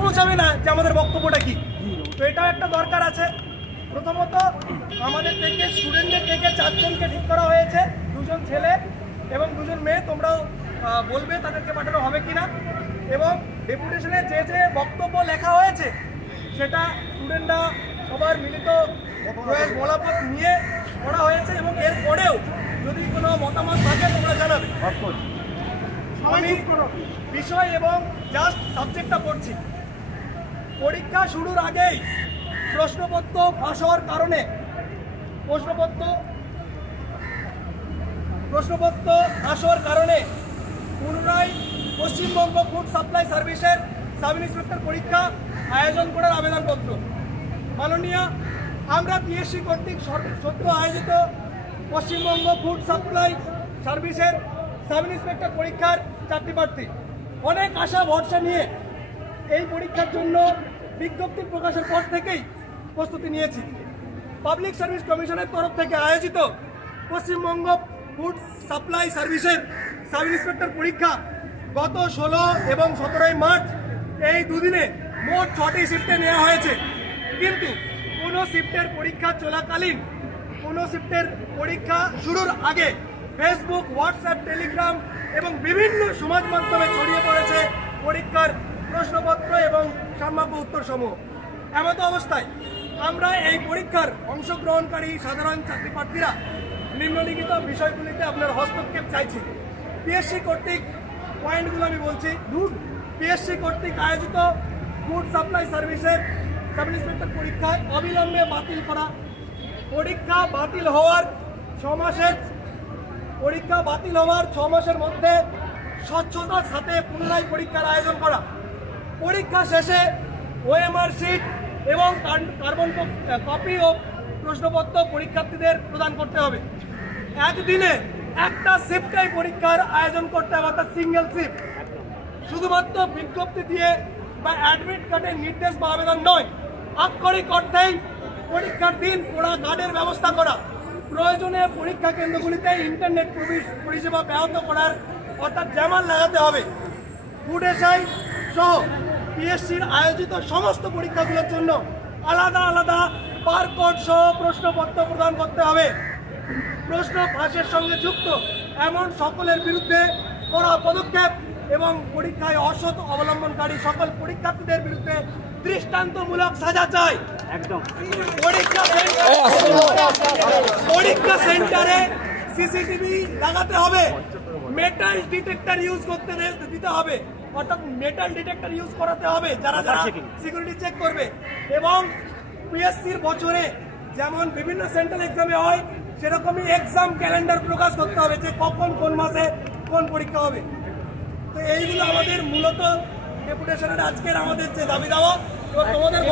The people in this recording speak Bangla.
পৌঁছাবে না যে আমাদের বক্তব্যটা কি। তো এটাও একটা দরকার আছে। প্রথমত আমাদের থেকে স্টুডেন্টদের থেকে 4 জনকে ঠিক করা হয়েছে, 2 জন ছেলে এবং 2 জন মেয়ে। তোমরাও বলবে তাদেরকে পাঠানো হবে কিনা। এবং ডেপুটেশনে যে যে বক্তব্য লেখা হয়েছে সেটা স্টুডেন্টরা সবার মিলিত মতামত নিয়ে করা হয়েছে এবং এরপরেও যদি কোনো মতামত থাকে তোমরা জানাবে। আমি বিষয় এবং জাস্ট সাবজেক্টটা পড়ছি। পরীক্ষা শুরুর আগেই প্রশ্নপত্র ফাঁস হওয়ার কারণে পুনরায় পশ্চিমবঙ্গ ফুড সাপ্লাই সার্ভিসের সাব ইন্সপেক্টর পরীক্ষা আয়োজন করার আবেদনপত্র। মাননীয়, আমরা পিএসসি কর্তৃক সদ্য আয়োজিত পশ্চিমবঙ্গ ফুড সাপ্লাই সার্ভিসের সাব ইন্সপেক্টর পরীক্ষার 4টি প্রার্থী অনেক আশা ভরসা নিয়ে এই পরীক্ষার জন্য বিজ্ঞপ্তি প্রকাশের পর থেকেই প্রস্তুতি নিয়েছি। পাবলিক সার্ভিস কমিশনের তরফ থেকে আয়োজিত পশ্চিমবঙ্গ ফুড সাপ্লাই সার্ভিসের সাব ইন্সপেক্টর পরীক্ষা গত 16 এবং 17 মার্চ এই দুদিনে মোট 6টি শিফটে নেওয়া হয়েছে। কিন্তু কোনো শিফটের পরীক্ষা চলাকালীন, কোনো শিফটের পরীক্ষা শুরুর আগে ফেসবুক, হোয়াটসঅ্যাপ, টেলিগ্রাম এবং বিভিন্ন সমাজ মাধ্যমে ছড়িয়ে পড়েছে পরীক্ষার প্রশ্নপত্র এবং সম্ভাব্য উত্তর সমূহ। এমত অবস্থায় আমরা এই পরীক্ষার অংশগ্রহণকারী সাধারণ চাকরি প্রার্থীরা নিম্নলিখিত বিষয়গুলিতে আপনার হস্তক্ষেপ চাইছি। পিএসসি কর্তৃক পয়েন্টগুলো আমি বলছি। পিএসসি কর্তৃক আয়োজিত ফুড সাপ্লাই সার্ভিসের সাব ইন্সপেক্টর পরীক্ষায় অবিলম্বে বাতিল করা। পরীক্ষা বাতিল হওয়ার 6 মাসের মধ্যে স্বচ্ছতার সাথে পুনরায় পরীক্ষার আয়োজন করা। পরীক্ষা শেষে ওএমআর শিট এবং কার্বন কপি ও প্রশ্নপত্র পরীক্ষার্থীদের প্রদান করতে হবে। একদিনে একটা শিফটে পরীক্ষার আয়োজন করতে হবে, অর্থাৎ সিঙ্গেল শিফট। শুধুমাত্র বিজ্ঞপ্তি দিয়ে বা অ্যাডমিট কার্ডের নির্দেশ বা আবেদন নয়, আক্ষরিক অর্থেই পরীক্ষার দিন পুরা গার্ডের ব্যবস্থা করা। প্রয়োজনে পরীক্ষা কেন্দ্রগুলিতে ইন্টারনেট পরিষেবা ব্যাহত করার অর্থাৎ জ্যামার লাগাতে হবে। ফুড এসআই সহ পিএসসির আয়োজিত সমস্ত পরীক্ষাগুলোর জন্য আলাদা আলাদা বারকোড সহ প্রশ্নপত্র প্রদান করতে হবে। প্রশ্ন ফাঁসের সঙ্গে যুক্ত এমন সকলের বিরুদ্ধে কড়া পদক্ষেপ এবং পরীক্ষায় অসৎ অবলম্বনকারী সকল পরীক্ষার্থীদের বিরুদ্ধে দৃষ্টান্তমূলক সাজা চাই। একদম। পরীক্ষা সেন্টারে সিসিটিভি লাগাতে হবে, মেটাল ডিটেক্টর ইউজ করতে দিতে হবে, অর্থাৎ মেটাল ডিটেক্টর ইউজ করাতে হবে যারা যারা সিকিউরিটি চেক করবে। এবং পিএসসির বছরে যেমন বিভিন্ন সেন্ট্রাল এক্সামে হয় সেরকমই এক্সাম ক্যালেন্ডার প্রকাশ করতে হবে যে কখন কোন মাসে কোন পরীক্ষা হবে। তো এইগুলো আমাদের মূলত ডেপুটেশনের আজকের আমাদের যে দাবি দাওয়া। তোমাদের